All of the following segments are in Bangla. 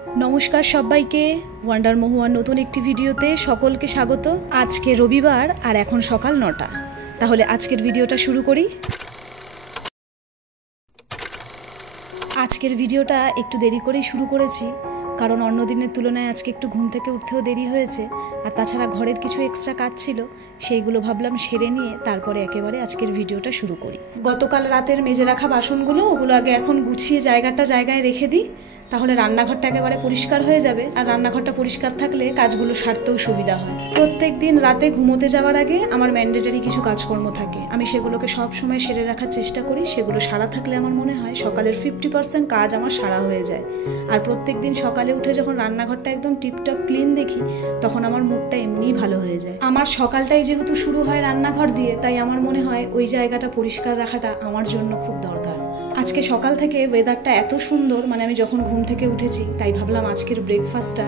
নমস্কার সবাইকে, ওয়ান্ডার মহুয়ার নতুন একটি ভিডিওতে সকলকে স্বাগত। আজকে রবিবার আর এখন সকাল 9টা। তাহলে আজকের ভিডিওটা শুরু করি। আজকের ভিডিওটা একটু দেরি করেই শুরু করেছি, কারণ অন্য দিনের তুলনায় আজকে একটু ঘুম থেকে উঠতেও দেরি হয়েছে। আর তাছাড়া ঘরের কিছু এক্সট্রা কাজ ছিল, সেইগুলো ভাবলাম সেরে নিয়ে তারপরে একেবারে আজকের ভিডিওটা শুরু করি। গতকাল রাতের মেজে রাখা বাসনগুলো ওগুলো আগে এখন গুছিয়ে জায়গায় রেখে দিই, তাহলে রান্নাঘরটা একেবারে পরিষ্কার হয়ে যাবে। আর রান্নাঘরটা পরিষ্কার থাকলে কাজগুলো সারতেও সুবিধা হয়। প্রত্যেক দিন রাতে ঘুমোতে যাওয়ার আগে আমার ম্যান্ডেটরি কিছু কাজকর্ম থাকে, আমি সেগুলোকে সব সময় সেরে রাখার চেষ্টা করি। সেগুলো সারা থাকলে আমার মনে হয় সকালের 50% কাজ আমার সারা হয়ে যায়। আর প্রত্যেক দিন সকালে উঠে যখন রান্নাঘরটা একদম টিপটপ ক্লিন দেখি, তখন আমার মুডটা এমনিই ভালো হয়ে যায়। আমার সকালটাই যেহেতু শুরু হয় রান্নাঘর দিয়ে, তাই আমার মনে হয় ওই জায়গাটা পরিষ্কার রাখাটা আমার জন্য খুব দরকার। আজকে সকাল থেকে ওয়েদারটা এত সুন্দর, মানে আমি যখন ঘুম থেকে উঠেছি তাই ভাবলাম আজকের ব্রেকফাস্টটা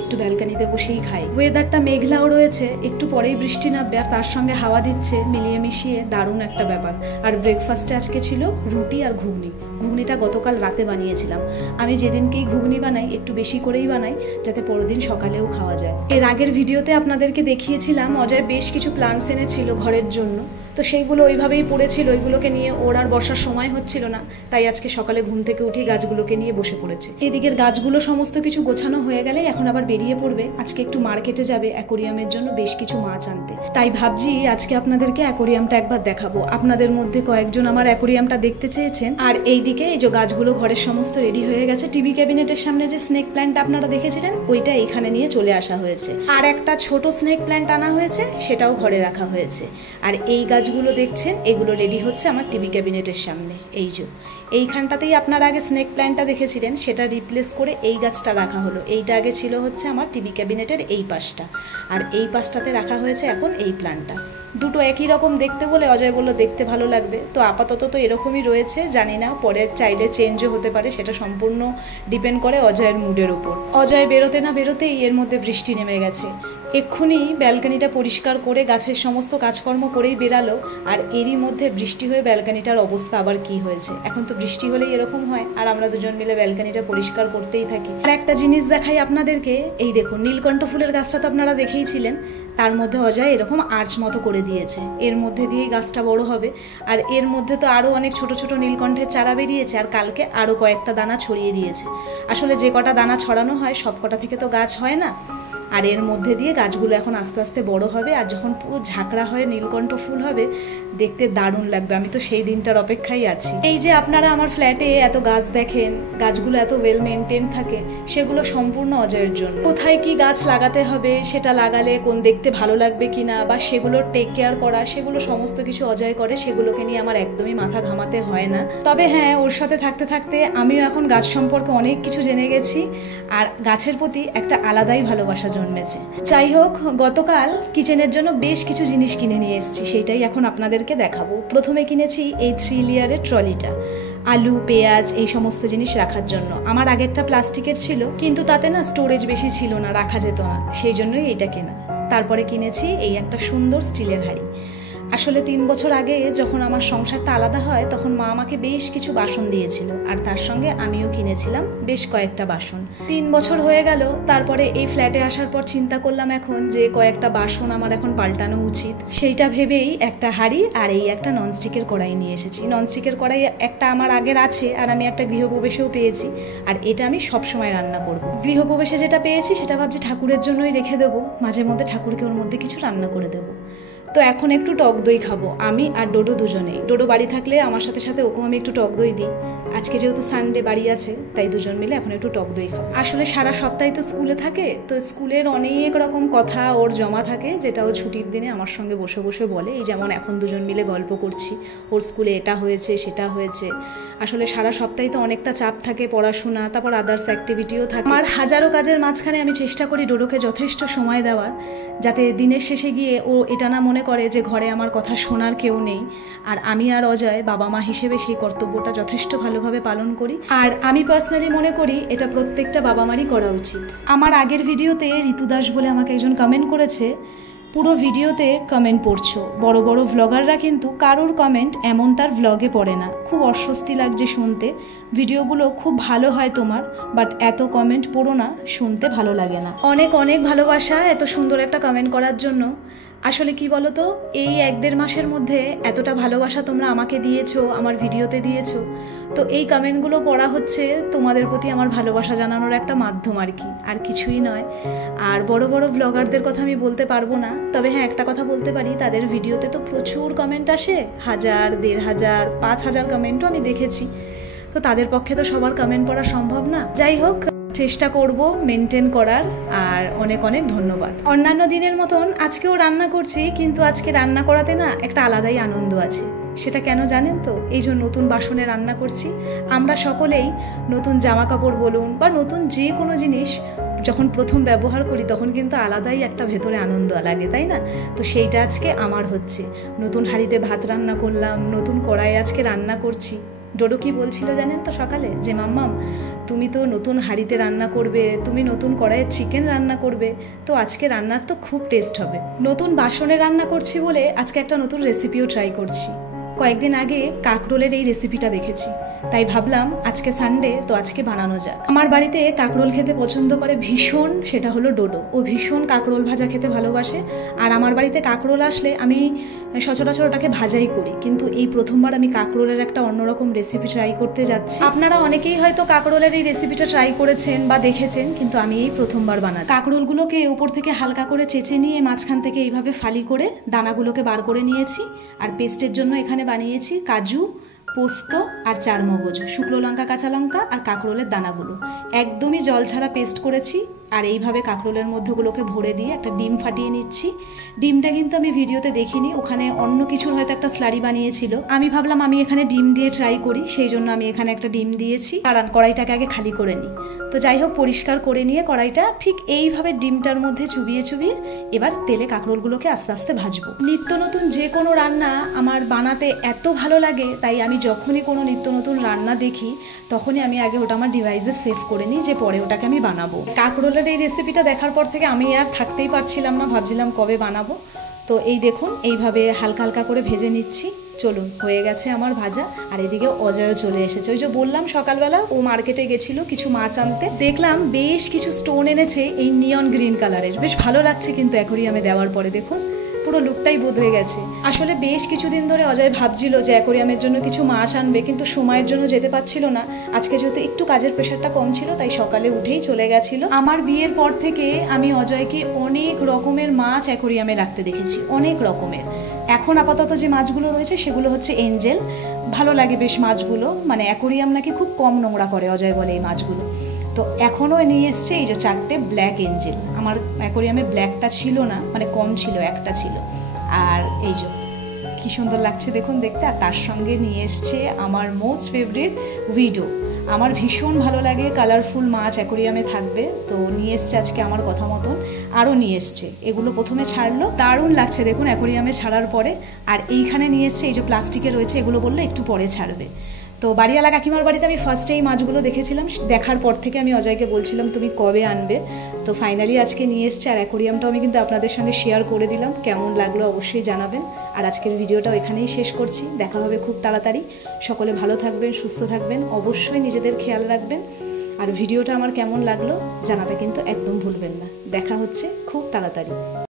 একটু ব্যালকানিতে বসেই খাই। ওয়েদারটা মেঘলাও রয়েছে, একটু পরেই বৃষ্টি নামবে, আর তার সঙ্গে হাওয়া দিচ্ছে, মিলিয়ে মিশিয়ে দারুণ একটা ব্যাপার। আর ব্রেকফাস্টে আজকে ছিল রুটি আর ঘুগনি। ঘুগনিটা গতকাল রাতে বানিয়েছিলাম। আমি যেদিনকেই ঘুগনি বানাই একটু বেশি করেই বানাই, যাতে পরের দিন সকালেও খাওয়া যায়। এর আগের ভিডিওতে আপনাদেরকে দেখিয়েছিলাম অজয় বেশ কিছু প্লান্টস এনেছিল ঘরের জন্য, তো সেইগুলো ওইভাবেই পড়েছিল। ওইগুলোকে নিয়ে ওর আর বসার সময় হচ্ছিল না, তাই আজকে সকালে ঘুম থেকে উঠেই গাছগুলোকে নিয়ে বসে পড়েছে। এদিকের গাছগুলো সমস্ত কিছু গোছানো হয়ে গেলে এখন আবার বেরিয়ে পড়বে। আজকে একটু মার্কেটে যাবে অ্যাকোরিয়ামের জন্য বেশ কিছু মাছ আনতে, তাই ভাবছি আজকে আপনাদেরকে অ্যাকোরিয়ামটা একবার দেখাবো। আপনাদের মধ্যে কয়েকজন আমার অ্যাকোরিয়ামটা দেখতে চেয়েছেন। আর এইদিকে এই যে গাছগুলো ঘরের সমস্ত রেডি হয়ে গেছে। টিভি ক্যাবিনেটের সামনে যে স্নেক প্ল্যান্ট আপনারা দেখেছিলেন, ওইটা এখানে নিয়ে চলে আসা হয়েছে। আর একটা ছোট স্নেক প্ল্যান্ট আনা হয়েছে, সেটাও ঘরে রাখা হয়েছে। আর এই গাছগুলো দেখছেন, এগুলো রেডি হচ্ছে আমার টিভি ক্যাবিনেটের সামনে। এই যে এইখানটাতেই আপনারা আগে স্নেক প্ল্যান্টটা দেখেছিলেন, সেটা রিপ্লেস করে এই গাছটা রাখা হলো। এইটা আগে ছিল হচ্ছে আমার টিভি ক্যাবিনেটের এই পাশটা, আর এই পাশটাতে রাখা হয়েছে এখন এই প্ল্যান্টটা। দুটো একই রকম দেখতে বলে অজয় বলল দেখতে ভালো লাগবে, তো আপাতত তো এরকমই রয়েছে। জানি না, পরে চাইলে চেঞ্জও হতে পারে, সেটা সম্পূর্ণ ডিপেন্ড করে অজয়ের মুডের উপর। অজয় বেরোতে না বেরোতেই এর মধ্যে বৃষ্টি নেমে গেছে। এক্ষুনি ব্যালকানিটা পরিষ্কার করে গাছের সমস্ত কাজকর্ম করেই বেরালো, আর এরই মধ্যে বৃষ্টি হয়ে ব্যালকানিটার অবস্থা আবার কি হয়েছে। এখন তো বৃষ্টি হলেই এরকম হয়, আর আমরা দুজন মিলে ব্যালকানিটা পরিষ্কার করতেই থাকি। আর একটা জিনিস দেখাই আপনাদেরকে, এই দেখুন নীলকণ্ঠ ফুলের গাছটা তো আপনারা দেখেইছিলেন, তার মধ্যে অজয় এরকম আর্চ মতো করে দিয়েছে। এর মধ্যে দিয়েই গাছটা বড় হবে। আর এর মধ্যে তো আরও অনেক ছোট ছোট নীলকণ্ঠের চারা বেরিয়েছে, আর কালকে আরও কয়েকটা দানা ছড়িয়ে দিয়েছে। আসলে যে কটা দানা ছড়ানো হয় সব কটা থেকে তো গাছ হয় না, আর এর মধ্যে দিয়ে গাছগুলো এখন আস্তে আস্তে বড় হবে। আর যখন পুরো ঝাঁকড়া হয়ে নীলকণ্ঠ ফুল হবে, দেখতে দারুণ লাগবে। আমি তো সেই দিনটার অপেক্ষায় আছি। এই যে আপনারা আমার ফ্ল্যাটে এত গাছ দেখেন, গাছগুলো এত ওয়েল মেনটেন থাকে, সেগুলো সম্পূর্ণ অজয়ের জন্য। কোথায় কি গাছ লাগাতে হবে, সেটা লাগালে কোন দেখতে ভালো লাগবে কিনা, বা সেগুলোর টেক কেয়ার করা, সেগুলো সমস্ত কিছু অজয় করে। সেগুলোকে নিয়ে আমার একদমই মাথা ঘামাতে হয় না। তবে হ্যাঁ, ওর সাথে থাকতে থাকতে আমিও এখন গাছ সম্পর্কে অনেক কিছু জেনে গেছি, আর গাছের প্রতি একটা আলাদাই ভালোবাসা জন্মেছে। যাই হোক, গতকাল কিচেনের জন্য বেশ কিছু জিনিস কিনে নিয়ে এসেছি, সেইটাই এখন আপনাদেরকে দেখাবো। প্রথমে কিনেছি এই 3 লেয়ারের ট্রলিটা, আলু পেঁয়াজ এই সমস্ত জিনিস রাখার জন্য। আমার আগেরটা প্লাস্টিকের ছিল, কিন্তু তাতে না স্টোরেজ বেশি ছিল না, রাখা যেত না, সেই জন্যই এইটা কেনা। তারপরে কিনেছি এই একটা সুন্দর স্টিলের হাঁড়ি। আসলে 3 বছর আগে যখন আমার সংসারটা আলাদা হয়, তখন মা আমাকে বেশ কিছু বাসন দিয়েছিল, আর তার সঙ্গে আমিও কিনেছিলাম বেশ কয়েকটা বাসন। 3 বছর হয়ে গেল। তারপরে এই ফ্ল্যাটে আসার পর চিন্তা করলাম এখন যে কয়েকটা বাসন আমার এখন পাল্টানো উচিত। সেইটা ভেবেই একটা হাঁড়ি আর এই একটা ননস্টিকের কড়াই নিয়ে এসেছি। ননস্টিকের কড়াই একটা আমার আগের আছে, আর আমি একটা গৃহপ্রবেশেও পেয়েছি, আর এটা আমি সবসময় রান্না করব। গৃহপ্রবেশে যেটা পেয়েছি সেটা ভাবছি ঠাকুরের জন্যই রেখে দেবো, মাঝে মধ্যে ঠাকুরকে ওর মধ্যে কিছু রান্না করে দেবো। তো এখন একটু টক দই খাবো আমি আর ডোডো দুজনেই। ডোডো বাড়ি থাকলে আমার সাথে সাথে ওকেও আমি একটু টক দই দিই। আজকে যেহেতু সানডে বাড়ি আছে, তাই দুজন মিলে এখন একটু টক দই খাবো। আসলে সারা সপ্তাহে তো স্কুলে থাকে, তো স্কুলের অনেক রকম কথা ওর জমা থাকে, যেটা ও ছুটির দিনে আমার সঙ্গে বসে বসে বলে। এই যেমন এখন দুজন মিলে গল্প করছি, ওর স্কুলে এটা হয়েছে সেটা হয়েছে। আসলে সারা সপ্তাহে তো অনেকটা চাপ থাকে, পড়াশোনা, তারপর আদার্স অ্যাক্টিভিটিও থাকে। আমার হাজারো কাজের মাঝখানে আমি চেষ্টা করি ডোডোকে যথেষ্ট সময় দেওয়ার, যাতে দিনের শেষে গিয়ে ও এটা না মনে করে যে ঘরে আমার কথা শোনার কেউ নেই। আর আমি আর অজয় বাবা মা হিসেবে সেই কর্তব্যটা যথেষ্ট ভালোভাবে পালন করি। আর আমি পার্সোনালি মনে করি এটা প্রত্যেকটা বাবা মারই করা উচিত। আমার আগের ভিডিওতে ঋতু দাস বলে আমাকে একজন কমেন্ট করেছে পুরো ভিডিওতে কমেন্ট পড়ছো। বড় বড় ভ্লগাররা কিন্তু কারোর কমেন্ট এমন তার ভ্লগে পড়ে না। খুব অস্বস্তি লাগছে শুনতে। ভিডিওগুলো খুব ভালো হয় তোমার, বাট এত কমেন্ট পড়ো না, শুনতে ভালো লাগে না। অনেক অনেক ভালোবাসা এত সুন্দর একটা কমেন্ট করার জন্য। আসলে কি বলো তো, এই 1-1.5 মাসের মধ্যে এতটা ভালোবাসা তোমরা আমাকে দিয়েছো, আমার ভিডিওতে দিয়েছো। তো এই কমেন্টগুলো পড়া হচ্ছে তোমাদের প্রতি আমার ভালোবাসা জানানোর একটা মাধ্যম আর কিছুই নয়। আর বড় বড় ব্লগারদের কথা আমি বলতে পারবো না, তবে হ্যাঁ একটা কথা বলতে পারি, তাদের ভিডিওতে তো প্রচুর কমেন্ট আসে, 1000, 1500, 5000 কমেন্টও আমি দেখেছি। তো তাদের পক্ষে তো সবার কমেন্ট পড়া সম্ভব না। যাই হোক, চেষ্টা করব মেনটেন করার। আর অনেক অনেক ধন্যবাদ। অন্যান্য দিনের মতন আজকেও রান্না করছি, কিন্তু আজকে রান্না করাতে না একটা আলাদাই আনন্দ আছে। সেটা কেন জানেন তো? এই যে নতুন বাসনে রান্না করছি। আমরা সকলেই নতুন জামা কাপড় বলুন বা নতুন যে কোনো জিনিস যখন প্রথম ব্যবহার করি তখন কিন্তু আলাদাই একটা ভেতরে আনন্দ লাগে, তাই না? তো সেইটা আজকে আমার হচ্ছে। নতুন হাঁড়িতে ভাত রান্না করলাম, নতুন কড়াইয়ে আজকে রান্না করছি। ডোডো কি বলছিল জানেন তো সকালে, যে মাম্মাম তুমি তো নতুন হাঁড়িতে রান্না করবে, তুমি নতুন কড়াইয়ে চিকেন রান্না করবে, তো আজকে রান্নার তো খুব টেস্ট হবে। নতুন বাসনে রান্না করছি বলে আজকে একটা নতুন রেসিপিও ট্রাই করছি। কয়েকদিন আগে কাকরোলের এই রেসিপিটা দেখেছি, তাই ভাবলাম আজকে সানডে, তো আজকে বানানো যাক। আমার বাড়িতে কাকরোল খেতে পছন্দ করে ভীষণ, সেটা হলো ডোডো। ও ভীষণ কাকরোল ভাজা খেতে ভালোবাসে। আর আমার বাড়িতে কাকরোল আসলে আমি সচরাচর ওটাকে ভাজাই করি, কিন্তু এই প্রথমবার আমি কাকরোলের একটা অন্যরকম রেসিপি ট্রাই করতে যাচ্ছি। আপনারা অনেকেই হয়তো কাকরোলের এই রেসিপিটা ট্রাই করেছেন বা দেখেছেন, কিন্তু আমি এই প্রথমবার বানাচ্ছি। কাকরোলগুলোকে উপর থেকে হালকা করে চেঁচে নিয়ে মাঝখান থেকে এইভাবে ফালি করে দানাগুলোকে বার করে নিয়েছি। আর পেস্টের জন্য এখানে বানিয়েছি কাজু, পোস্ত আর চারমগজ, শুকনো লঙ্কা, কাঁচা লঙ্কা আর কাঁকরোলের দানাগুলো একদমই জল ছাড়া পেস্ট করেছি। আর এইভাবে কাঁকরোলের মধ্যেগুলোকে ভরে দিয়ে একটা ডিম ফাটিয়ে নিচ্ছি। ডিমটা কিন্তু আমি ভিডিওতে দেখিনি, ওখানে অন্য কিছুর হয়তো একটা স্লারি বানিয়েছিল। আমি ভাবলাম আমি এখানে ডিম দিয়ে ট্রাই করি, সেই জন্য আমি এখানে একটা ডিম দিয়েছি। আর কড়াইটাকে আগে খালি করে নিই। তো যাই হোক, পরিষ্কার করে নিয়ে কড়াইটা ঠিক এইভাবে ডিমটার মধ্যে চুবিয়ে চুবিয়ে এবার তেলে কাঁকরোলগুলোকে আস্তে আস্তে ভাজবো। নিত্য নতুন যে কোনো রান্না আমার বানাতে এত ভালো লাগে, তাই আমি যখনই কোনো নিত্য নতুন রান্না দেখি তখনই আমি আগে ওটা আমার ডিভাইসে সেভ করে নিই, যে পরে ওটাকে আমি বানাবো। কাঁকরোলের এই রেসিপিটা দেখার পর থেকে আমি আর থাকতেই পারছিলাম না, ভাবছিলাম কবে বানাবো। তো এই দেখুন, এইভাবে হালকা হালকা করে ভেজে নিচ্ছি। চলুন, হয়ে গেছে আমার ভাজা। আর এদিকে অজয়ও চলে এসেছে। ওই যে বললাম সকালবেলা ও মার্কেটে গেছিল কিছু মাছ আনতে, দেখলাম বেশ কিছু স্টোন এনেছে এই নিয়ন গ্রিন কালারের। বেশ ভালো লাগছে কিন্তু অ্যাকোরিয়ামে দেওয়ার পরে দেখুন পুরো লুকটাই বদলে গেছে। আসলে বেশ কিছুদিন ধরে অজয় ভাবছিল যে অ্যাকোরিয়ামের জন্য কিছু মাছ আনবে, কিন্তু সময়ের জন্য যেতে পারছিল না। আজকে যেহেতু একটু কাজের প্রেশারটা কম ছিল, তাই সকালে উঠেই চলে গেছিল। আমার বিয়ের পর থেকে আমি অজয়কে অনেক রকমের মাছ অ্যাকোরিয়ামে রাখতে দেখেছি, অনেক রকমের। এখন আপাতত যে মাছগুলো রয়েছে সেগুলো হচ্ছে এঞ্জেল। ভালো লাগে বেশ মাছগুলো, মানে অ্যাকোরিয়াম নাকি খুব কম নোংরা করে অজয় বলে এই মাছগুলো। তো এখনও নিয়ে এসছে এই যে 4টে ব্ল্যাক এঞ্জেল। আমার অ্যাকোরিয়ামে ব্ল্যাকটা ছিল না, মানে কম ছিল, একটা ছিল। আর এই যে কি সুন্দর লাগছে দেখুন দেখতে। আর তার সঙ্গে নিয়ে এসছে আমার মোস্ট ফেভারিট ভিডো। আমার ভীষণ ভালো লাগে কালারফুল মাছ অ্যাকোরিয়ামে থাকবে, তো নিয়ে এসছে আজকে আমার কথা মতন। আরও নিয়ে এসছে, এগুলো প্রথমে ছাড়লো, দারুণ লাগছে দেখুন অ্যাকোরিয়ামে ছাড়ার পরে। আর এইখানে নিয়ে এসছে এই যে প্লাস্টিকে রয়েছে, এগুলো বললে একটু পরে ছাড়বে। তো বাড়িওয়ালা কাকিমার বাড়িতে আমি ফার্স্টে এই মাছগুলো দেখেছিলাম, দেখার পর থেকে আমি অজয়কে বলছিলাম তুমি কবে আনবে। তো ফাইনালি আজকে নিয়ে এসছে। আর অ্যাকোরিয়ামটাও আমি কিন্তু আপনাদের সঙ্গে শেয়ার করে দিলাম, কেমন লাগলো অবশ্যই জানাবেন। আর আজকের ভিডিওটাও এখানেই শেষ করছি, দেখা হবে খুব তাড়াতাড়ি। সকলে ভালো থাকবেন, সুস্থ থাকবেন, অবশ্যই নিজেদের খেয়াল রাখবেন। আর ভিডিওটা আমার কেমন লাগলো জানাতে কিন্তু একদম ভুলবেন না। দেখা হচ্ছে খুব তাড়াতাড়ি।